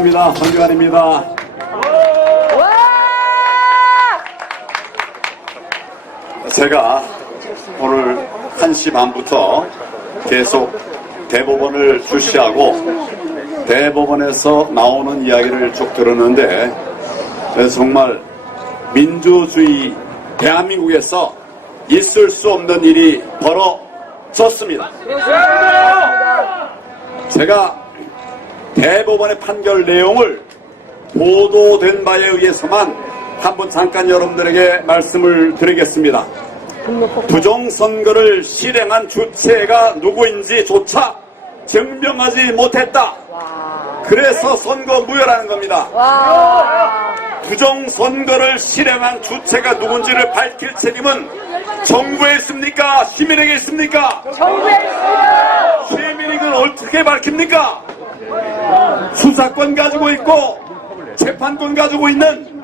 환영합니다. 황교안입니다. 제가 오늘 1시 반부터 계속 대법원을 주시하고 대법원에서 나오는 이야기를 쭉 들었는데 정말 민주주의 대한민국에서 있을 수 없는 일이 벌어졌습니다. 제가 대법원의 판결 내용을 보도된 바에 의해서만 한번 잠깐 여러분들에게 말씀을 드리겠습니다. 부정선거를 실행한 주체가 누구인지조차 증명하지 못했다. 그래서 선거 무효라는 겁니다. 부정선거를 실행한 주체가 누군지를 밝힐 책임은 정부에 있습니까? 시민에게 있습니까? 정부에 있습니다. 시민이 그걸 어떻게 밝힙니까? 수사권 가지고 있고 재판권 가지고 있는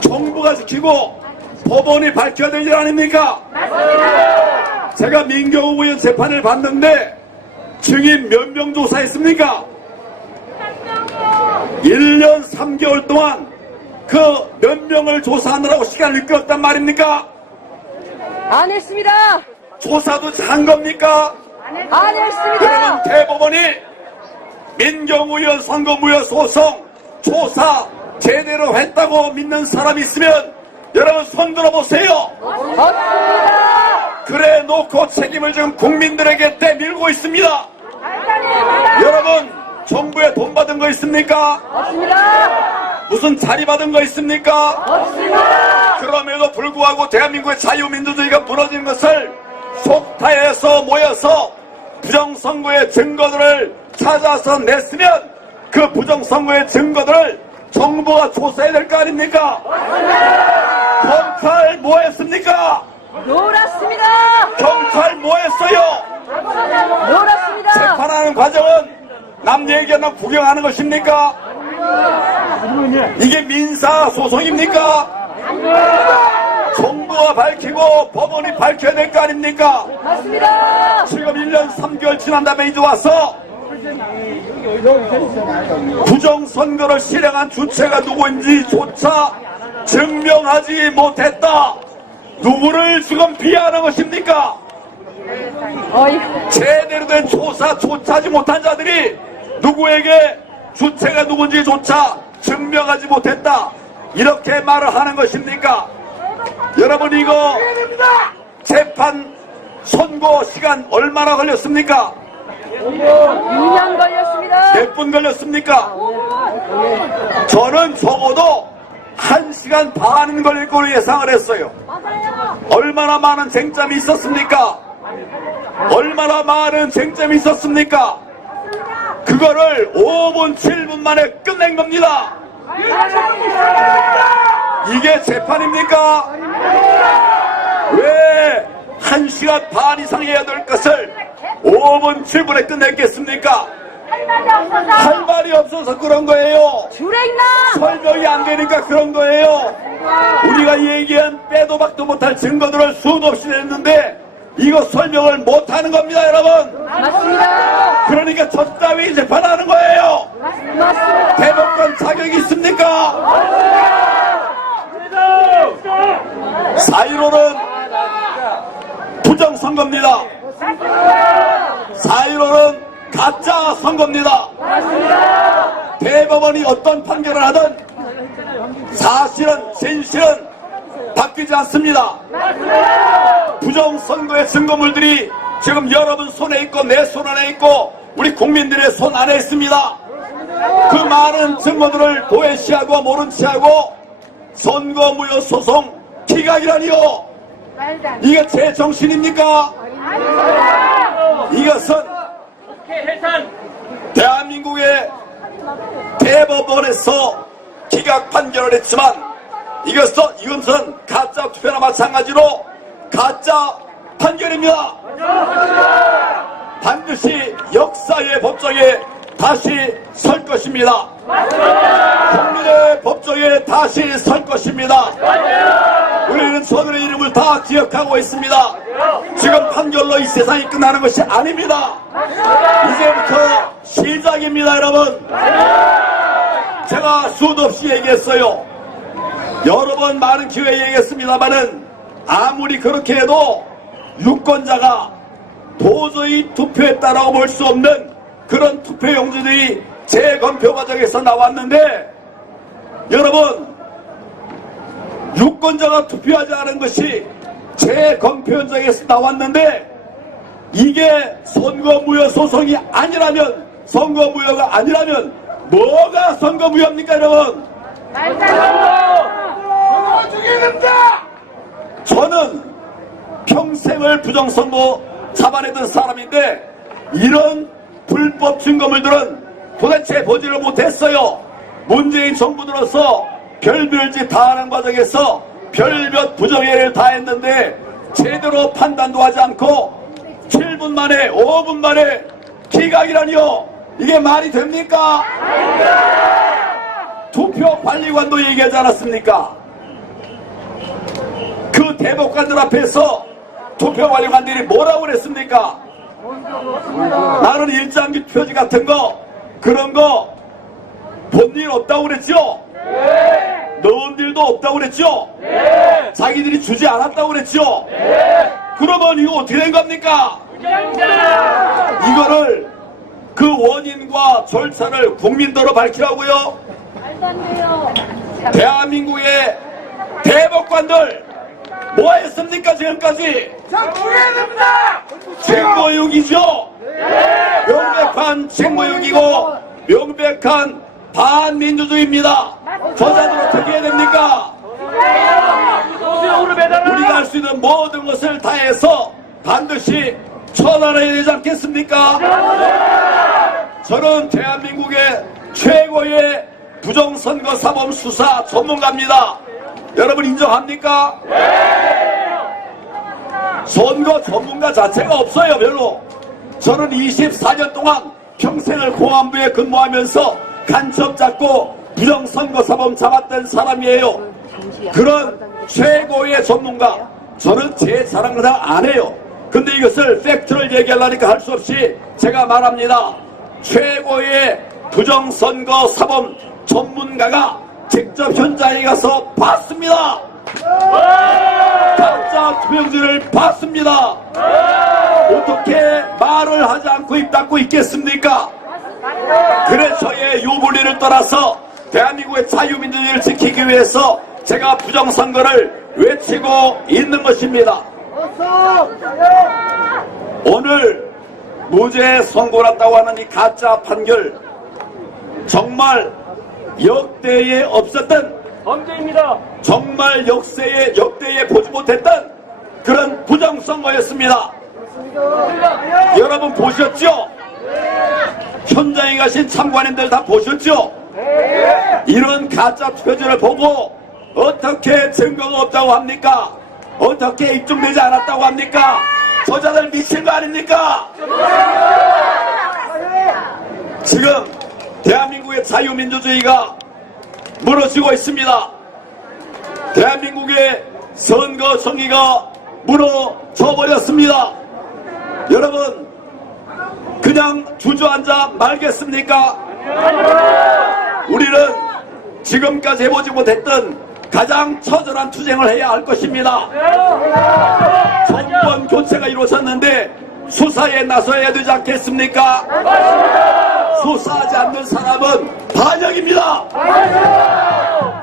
정부가 지키고 법원이 밝혀야 될 일 아닙니까? 맞습니다. 제가 민경욱 의원 재판을 봤는데 증인 몇 명 조사했습니까? 1년 3개월 동안 그 몇 명을 조사하느라고 시간을 끌었단 말입니까? 안 했습니다. 조사도 한 겁니까? 안 했습니다. 그러면 대법원이 민경욱 의원 선거무효 소송 조사 제대로 했다고 믿는 사람이 있으면 여러분 손 들어보세요. 없습니다. 그래 놓고 책임을 지금 국민들에게 내밀고 있습니다. 간단합니다. 여러분 정부에 돈 받은 거 있습니까? 없습니다. 무슨 자리 받은 거 있습니까? 없습니다. 그럼에도 불구하고 대한민국의 자유민주주의가 무너진 것을 속타에서 모여서 부정선거의 증거들을 찾아서 냈으면 그 부정선거의 증거들을 정부가 조사해야 될 거 아닙니까? 경찰 뭐 했습니까? 놀았습니다. 경찰 뭐 했어요? 놀았습니다. 재판하는 과정은 남 얘기하면 구경하는 것입니까? 이게 민사소송입니까? 정부가 밝히고 법원이 밝혀야 될 거 아닙니까? 맞습니다. 지금 1년 3개월 지난 다음에 이제 와서 부정선거를 실행한 주체가 누구인지조차 증명하지 못했다. 누구를 지금 비하하는 것입니까? 제대로 된 조사조차 하지 못한 자들이 누구에게 주체가 누군지조차 증명하지 못했다. 이렇게 말을 하는 것입니까? 여러분 이거 재판 선고 시간 얼마나 걸렸습니까? 2년 걸렸습니다. 몇 분 걸렸습니까? 저는 적어도 1시간 반 걸릴 거로 예상을 했어요. 얼마나 많은 쟁점이 있었습니까? 얼마나 많은 쟁점이 있었습니까? 그거를 5분 7분 만에 끝낸 겁니다. 이게 재판입니까? 왜 1시간 반 이상 해야 될 것을 5분 7분에 끝냈겠습니까? 할 말이 없어서 그런 거예요. 줄에 있나? 설명이 안 되니까 그런 거예요. 우리가 얘기한 빼도 박도 못할 증거들을 수도 없이 냈는데 이거 설명을 못하는 겁니다, 여러분. 맞습니다. 그러니까 저 따위 재판하는 거예요. 맞습니다. 대법관 자격이 있습니까? 4.15는 부정선거입니다. 4.15는 가짜 선거입니다. 대법원이 어떤 판결을 하든 사실은 진실은 바뀌지 않습니다. 부정선거의 증거물들이 지금 여러분 손에 있고 내 손 안에 있고 우리 국민들의 손 안에 있습니다. 그 많은 증거들을 도외시하고 모른 체하고 선거무효 소송 기각이라니요. 이게 제 정신입니까? 이것은 대한민국의 대법원에서 기각 판결을 했지만 이것은 가짜 투표나 마찬가지로 가짜 판결입니다. 반드시 역사의 법정에 다시 설 것입니다. 국민의 법정에 다시 설 것입니다. 우리는 저들의 이름을 다 기억하고 있습니다. 지금 판결로 이 세상이 끝나는 것이 아닙니다. 이제부터 시작입니다, 여러분. 제가 수도 없이 얘기했어요. 여러 번 많은 기회에 얘기했습니다만은 아무리 그렇게 해도 유권자가 도저히 투표했다라고 볼 수 없는 그런 투표용지들이 재검표 과정에서 나왔는데, 여러분, 유권자가 투표하지 않은 것이 재검표 현장에서 나왔는데, 이게 선거무효 소송이 아니라면, 선거무효가 아니라면 뭐가 선거무효입니까, 여러분? 저는 평생을 부정선거 잡아내던 사람인데 이런 불법 증거물들은 도대체 보지를 못했어요. 문재인 정부 들어서 별별 짓 다 하는 과정에서 별몇 부정행위를 다 했는데 제대로 판단도 하지 않고 7분 만에 5분 만에 기각이라니요. 이게 말이 됩니까? 투표관리관도 얘기하지 않았습니까? 그 대법관들 앞에서 투표관리관들이 뭐라고 그랬습니까? 나는 일장기 표지 같은 거 그런 거 본 일 없다고 그랬죠? 넣은 일도 없다고 그랬죠? 자기들이 주지 않았다고 그랬죠? 그러면 이거 어떻게 된 겁니까? 이거를 그 원인과 절차를 국민들로 밝히라고요? 말도 안 돼요. 대한민국의 대법관들 뭐 했습니까 지금까지? 책무유기죠? 명백한 책무유기고 명백한 반민주주의입니다. 저자들 어떻게 해야 됩니까? 우리가 할 수 있는 모든 것을 다해서 반드시 처단해야 되지 않겠습니까? 저는 대한민국의 최고의 부정선거 사범 수사 전문가입니다. 여러분 인정합니까? 선거 전문가 자체가 없어요, 별로. 저는 24년 동안 평생을 공안부에 근무하면서 간첩 잡고 부정선거 사범 잡았던 사람이에요. 그런 최고의 전문가, 저는 제 자랑을 다 안 해요. 근데 이것을 팩트를 얘기하려니까 할 수 없이 제가 말합니다. 최고의 부정선거 사범 전문가가 직접 현장에 가서 봤습니다. 가짜 투표용지를 봤습니다. 어떻게 말을 하지 않고 입 닫고 있겠습니까? 그래서 저의 유불리를 떠나서 대한민국의 자유민주주의를 지키기 위해서 제가 부정선거를 외치고 있는 것입니다. 오늘 무죄 선고났다고 하는 이 가짜 판결, 정말 역대에 없었던 범죄입니다. 정말 역대에 보지 못했던 그런 부정선거였습니다. 여러분 보셨죠? 현장에 가신 참관인들 다 보셨죠? 이런 가짜 투표지를 보고 어떻게 증거가 없다고 합니까? 어떻게 입증되지 않았다고 합니까? 저자들 미친 거 아닙니까? 지금 대한민국의 자유민주주의가 무너지고 있습니다. 대한민국의 선거 정의가 무너져 버렸습니다. 여러분 그냥 주저앉아 말겠습니까? 우리는 지금까지 해보지 못했던 가장 처절한 투쟁을 해야 할 것입니다. 정권 교체가 이루어졌는데 수사에 나서야 되지 않겠습니까? 수사하지 않는 사람은 반역입니다.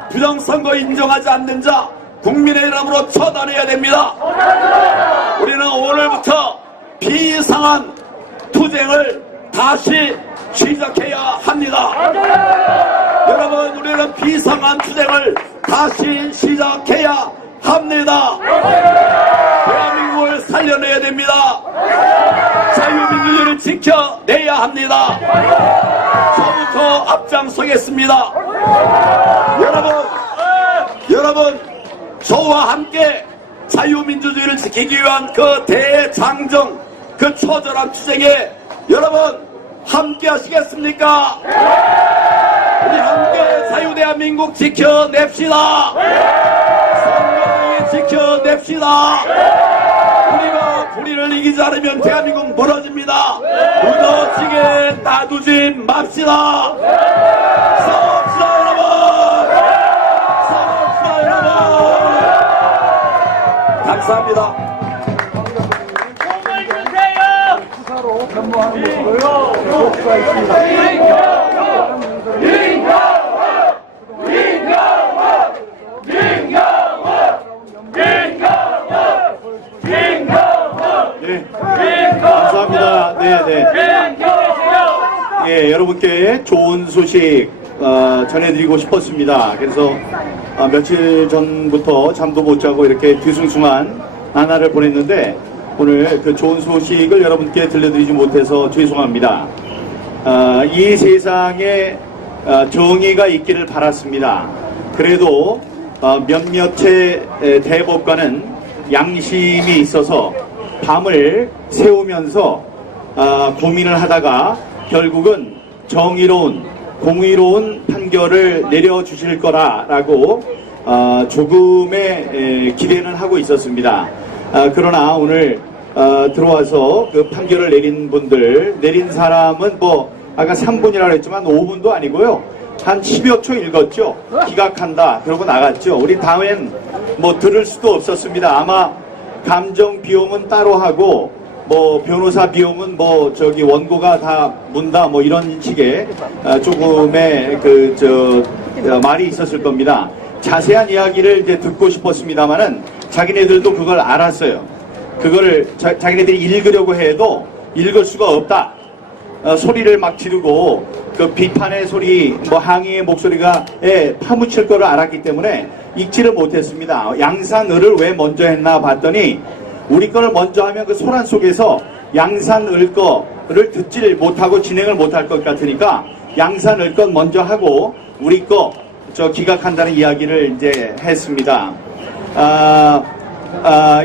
부정선거 인정하지 않는 자 국민의 이름으로 처단해야 됩니다. 우리는 오늘부터 비상한 투쟁을 다시 시작해야 합니다. 여러분 우리는 비상한 투쟁을 다시 시작해야 합니다. 대한민국을 살려내야 됩니다. 자유민주주의를 지켜내야 합니다. 저부터 앞장서겠습니다. 여러분 저와 함께 자유민주주의를 지키기 위한 그 대장정, 그 처절한 투쟁에 여러분 함께 하시겠습니까? 우리 함께 자유대한민국 지켜냅시다. 선거를 지켜냅시다. 우리가 불의를 이기지 않으면 대한민국 무너집니다. 무너지게 놔두지 맙시다. 싸웁시다. 감사합니다. 정말 주세요. 수사로 변모하는 것을 볼 수가 있습니다. 감사합니다. 네. 예, 여러분께 좋은 소식 전해드리고 싶었습니다. 그래서 며칠 전부터 잠도 못 자고 이렇게 뒤숭숭한 나날을 보냈는데 오늘 그 좋은 소식을 여러분께 들려드리지 못해서 죄송합니다. 이 세상에 정의가 있기를 바랐습니다. 그래도 몇몇의 대법관은 양심이 있어서 밤을 새우면서 고민을 하다가 결국은 정의로운 공의로운 판결을 내려주실 거라고 조금의 기대는 하고 있었습니다. 그러나 오늘 들어와서 그 판결을 내린 사람은 뭐 아까 3분이라고 했지만 5분도 아니고요. 한 10여 초 읽었죠. 기각한다. 그러고 나갔죠. 우리 다음엔 뭐 들을 수도 없었습니다. 아마 감정 비용은 따로 하고 뭐 변호사 비용은 뭐 저기 원고가 다 문다 뭐 이런 식의 조금의 말이 있었을 겁니다. 자세한 이야기를 이제 듣고 싶었습니다만은 자기네들도 그걸 알았어요. 그거를 자기네들이 읽으려고 해도 읽을 수가 없다. 소리를 막 지르고 그 비판의 소리, 뭐 항의의 목소리가 파묻힐 거를 알았기 때문에 읽지를 못했습니다. 양산을을 왜 먼저 했나 봤더니 우리 거를 먼저 하면 그 소란 속에서 양산을 거를 듣지를 못하고 진행을 못할 것 같으니까 양산을 것 먼저 하고 우리 거 기각한다는 이야기를 이제 했습니다.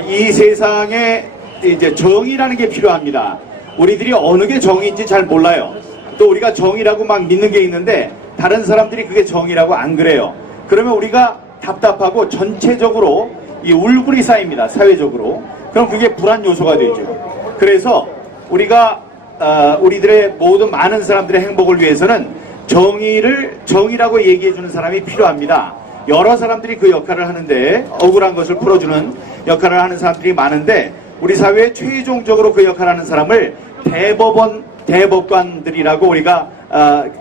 이 세상에 이제 정의라는 게 필요합니다. 우리들이 어느 게 정의인지 잘 몰라요. 또 우리가 정의라고 막 믿는 게 있는데 다른 사람들이 그게 정의라고 안 그래요. 그러면 우리가 답답하고 전체적으로 이 울분이 쌓입니다. 사회적으로. 그럼 그게 불안 요소가 되죠. 그래서 우리가 우리들의 모든 많은 사람들의 행복을 위해서는 정의라고 얘기해 주는 사람이 필요합니다. 여러 사람들이 그 역할을 하는데 억울한 것을 풀어주는 역할을 하는 사람들이 많은데 우리 사회에 최종적으로 그 역할을 하는 사람을 대법관들이라고 우리가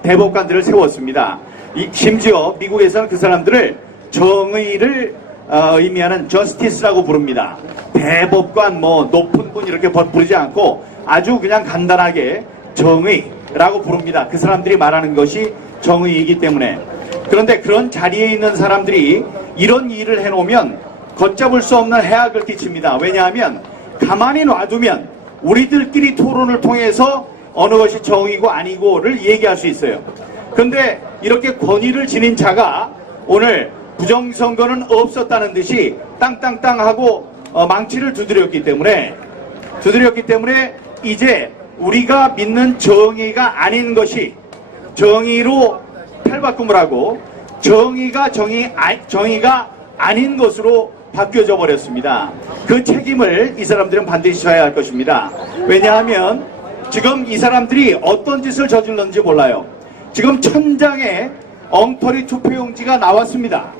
대법관들을 세웠습니다. 심지어 미국에서는 그 사람들을 정의를 의미하는 저스티스라고 부릅니다. 대법관 뭐 높은 분 이렇게 부르지 않고 아주 그냥 간단하게 정의라고 부릅니다. 그 사람들이 말하는 것이 정의이기 때문에. 그런데 그런 자리에 있는 사람들이 이런 일을 해놓으면 걷잡을 수 없는 해악을 끼칩니다. 왜냐하면 가만히 놔두면 우리들끼리 토론을 통해서 어느 것이 정의고 아니고를 얘기할 수 있어요. 그런데 이렇게 권위를 지닌 자가 오늘 부정선거는 없었다는 듯이 땅땅땅 하고 망치를 두드렸기 때문에 이제 우리가 믿는 정의가 아닌 것이 정의로 탈바꿈을 하고 정의가 아닌 것으로 바뀌어져 버렸습니다. 그 책임을 이 사람들은 반드시 져야 할 것입니다. 왜냐하면 지금 이 사람들이 어떤 짓을 저질렀는지 몰라요. 지금 천장에 엉터리 투표용지가 나왔습니다.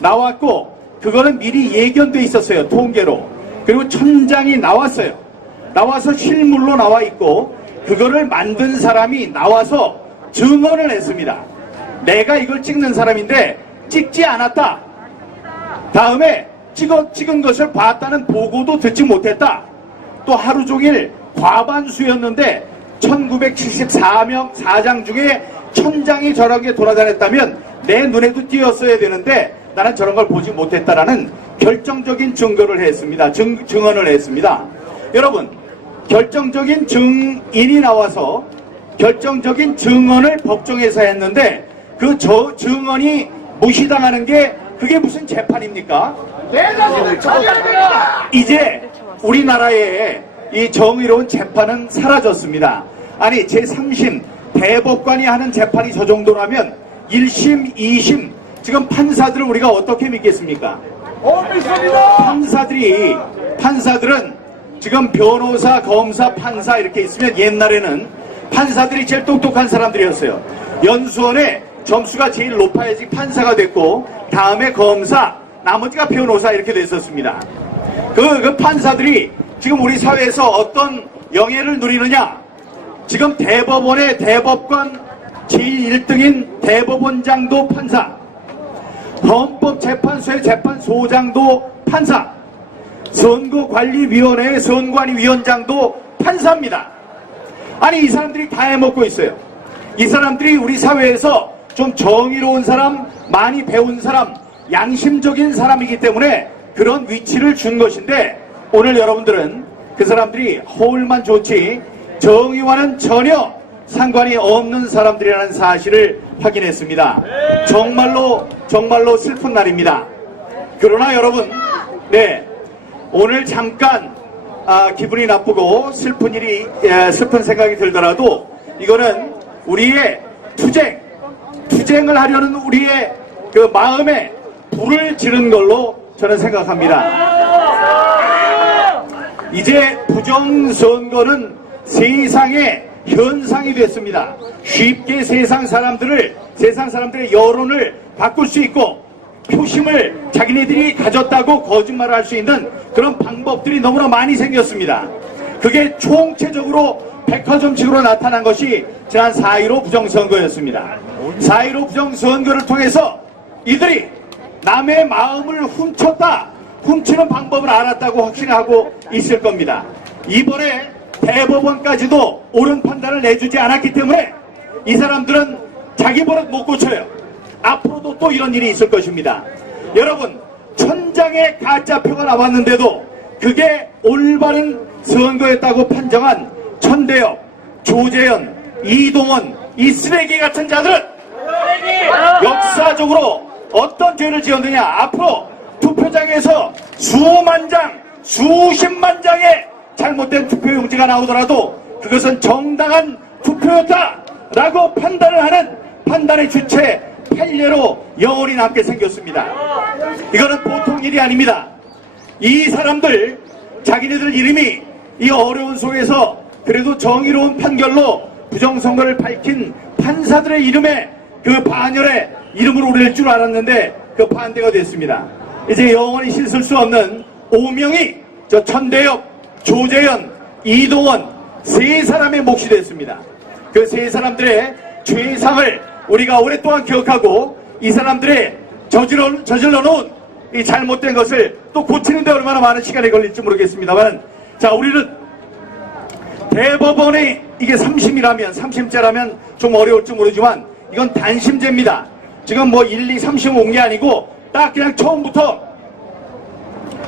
나왔고 그거는 미리 예견돼 있었어요. 통계로. 그리고 천장이 나왔어요. 나와서 실물로 나와 있고 그거를 만든 사람이 나와서 증언을 했습니다. 내가 이걸 찍는 사람인데 찍지 않았다. 다음에 찍은 것을 봤다는 보고도 듣지 못했다. 또 하루 종일 과반수였는데 1974명 4장 중에 1000장이 저렇게 돌아다녔다면 내 눈에도 띄었어야 되는데 나는 저런 걸 보지 못했다라는 결정적인 증언을 했습니다. 여러분, 결정적인 증인이 나와서 결정적인 증언을 법정에서 했는데 그 증언이 무시당하는 게 그게 무슨 재판입니까? 이제 우리나라의 이 정의로운 재판은 사라졌습니다. 아니 제3심 대법관이 하는 재판이 저 정도라면 1심, 2심 지금 판사들을 우리가 어떻게 믿겠습니까? 판사들은 지금 변호사, 검사, 판사 이렇게 있으면 옛날에는 판사들이 제일 똑똑한 사람들이었어요. 연수원에 점수가 제일 높아야지 판사가 됐고 다음에 검사, 나머지가 변호사 이렇게 됐었습니다. 그 판사들이 지금 우리 사회에서 어떤 영예를 누리느냐? 지금 대법원의 대법관 제1등인 대법원장도 판사, 헌법재판소의 재판소장도 판사, 선거관리위원회의 선관위원장도 판사입니다. 아니, 이 사람들이 다 해먹고 있어요. 이 사람들이 우리 사회에서 좀 정의로운 사람, 많이 배운 사람, 양심적인 사람이기 때문에 그런 위치를 준 것인데, 오늘 여러분들은 그 사람들이 허울만 좋지 정의와는 전혀 상관이 없는 사람들이라는 사실을 확인했습니다. 정말로 슬픈 날입니다. 그러나 여러분, 네, 오늘 잠깐 기분이 나쁘고 슬픈 생각이 들더라도 이거는 우리의 투쟁을 하려는 우리의 그 마음에 불을 지른 걸로 저는 생각합니다. 이제 부정선거는 세상의 현상이 됐습니다. 쉽게 세상 사람들의 여론을 바꿀 수 있고, 표심을 자기네들이 가졌다고 거짓말을 할 수 있는 그런 방법들이 너무나 많이 생겼습니다. 그게 총체적으로 백화점식으로 나타난 것이 지난 4.15 부정선거였습니다. 4.15 부정선거를 통해서 이들이 남의 마음을 훔치는 방법을 알았다고 확신하고 있을 겁니다. 이번에 대법원까지도 옳은 판단을 내주지 않았기 때문에 이 사람들은 자기 버릇 못 고쳐요. 앞으로도 또 이런 일이 있을 것입니다. 여러분, 천장에 가짜표가 나왔는데도 그게 올바른 선거였다고 판정한 천대엽, 조재현, 이동원, 이 쓰레기 같은 자들은 역사적으로 어떤 죄를 지었느냐? 앞으로 투표장에서 수만 장, 수십만 장의 잘못된 투표용지가 나오더라도 그것은 정당한 투표였다라고 판단을 하는 판단의 주체 판례로 영원히 남게 생겼습니다. 이거는 보통 일이 아닙니다. 이 사람들, 자기네들 이름이 이 어려운 속에서 그래도 정의로운 판결로 부정선거를 밝힌 판사들의 이름에 그 반열에 이름을 올릴 줄 알았는데 그 반대가 됐습니다. 이제 영원히 씻을 수 없는 오명이 저 천대엽, 조재현, 이동원 세 사람의 몫이 됐습니다. 그 세 사람들의 죄상을 우리가 오랫동안 기억하고 이 사람들의 저질러 놓은 이 잘못된 것을 또 고치는데 얼마나 많은 시간이 걸릴지 모르겠습니다만, 자, 우리는 대법원의 이게 3심자라면 좀 어려울지 모르지만 이건 단심제입니다. 지금 뭐 1, 2, 3심 온 게 아니고 딱 그냥 처음부터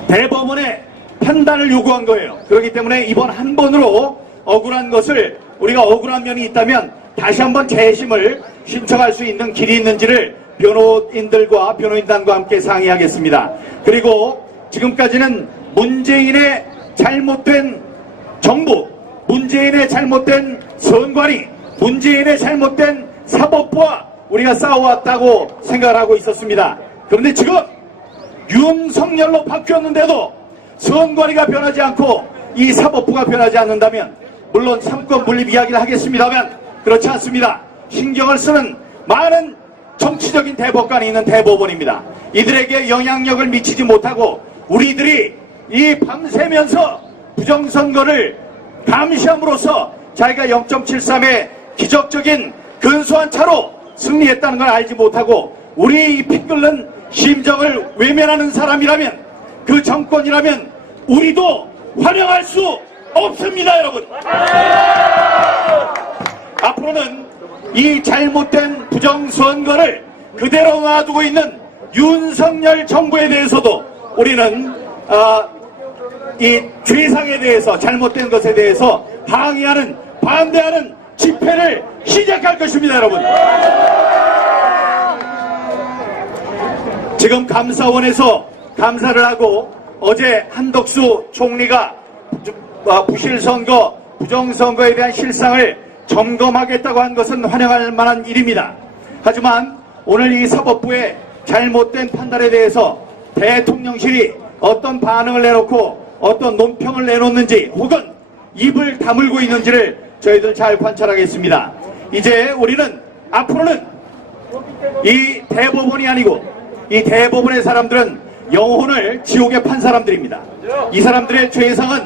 대법원의 판단을 요구한 거예요. 그렇기 때문에 이번 한 번으로 억울한 것을, 우리가 억울한 면이 있다면 다시 한번 재심을 신청할 수 있는 길이 있는지를 변호인단과 함께 상의하겠습니다. 그리고 지금까지는 문재인의 잘못된 정부, 문재인의 잘못된 선관위, 문재인의 잘못된 사법부와 우리가 싸워왔다고 생각을 하고 있었습니다. 그런데 지금 윤석열로 바뀌었는데도 선관위가 변하지 않고 이 사법부가 변하지 않는다면, 물론 삼권 분립 이야기를 하겠습니다만 그렇지 않습니다. 신경을 쓰는 많은 정치적인 대법관이 있는 대법원입니다. 이들에게 영향력을 미치지 못하고 우리들이 이 밤새면서 부정선거를 감시함으로써 자기가 0.73의 기적적인 근소한 차로 승리했다는 걸 알지 못하고 우리 이 피 끓는 심정을 외면하는 사람이라면, 그 정권이라면 우리도 환영할 수 없습니다, 여러분. 앞으로는 이 잘못된 부정선거를 그대로 놔두고 있는 윤석열 정부에 대해서도 우리는 이 죄상에 대해서, 잘못된 것에 대해서 항의하는, 반대하는 집회를 시작할 것입니다, 여러분. 지금 감사원에서 감사를 하고 어제 한덕수 총리가 부실선거, 부정선거에 대한 실상을 점검하겠다고 한 것은 환영할 만한 일입니다. 하지만 오늘 이 사법부의 잘못된 판단에 대해서 대통령실이 어떤 반응을 내놓고 어떤 논평을 내놓는지, 혹은 입을 다물고 있는지를 저희들 잘 관찰하겠습니다. 이제 우리는 앞으로는 이 대법원이 아니고, 이 대법원의 사람들은 영혼을 지옥에 판 사람들입니다. 이 사람들의 죄상은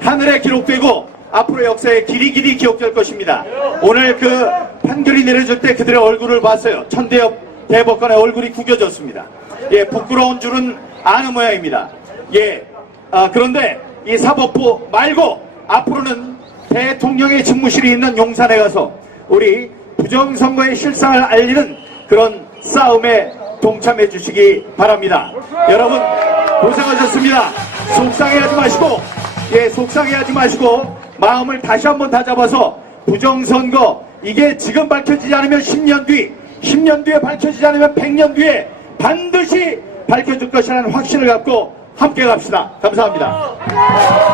하늘에 기록되고 앞으로 역사에 길이 기억될 것입니다. 오늘 그 판결이 내려질 때 그들의 얼굴을 봤어요. 천대엽 대법관의 얼굴이 구겨졌습니다. 예, 부끄러운 줄은 아는 모양입니다. 예, 그런데 이 사법부 말고 앞으로는 대통령의 집무실이 있는 용산에 가서 우리 부정선거의 실상을 알리는 그런 싸움에 동참해 주시기 바랍니다. 여러분 고생하셨습니다. 속상해하지 마시고, 예, 속상해하지 마시고 마음을 다시 한번 다잡아서 부정선거 이게 지금 밝혀지지 않으면 10년 뒤에 밝혀지지 않으면 100년 뒤에 반드시 밝혀질 것이라는 확신을 갖고 함께 갑시다. 감사합니다.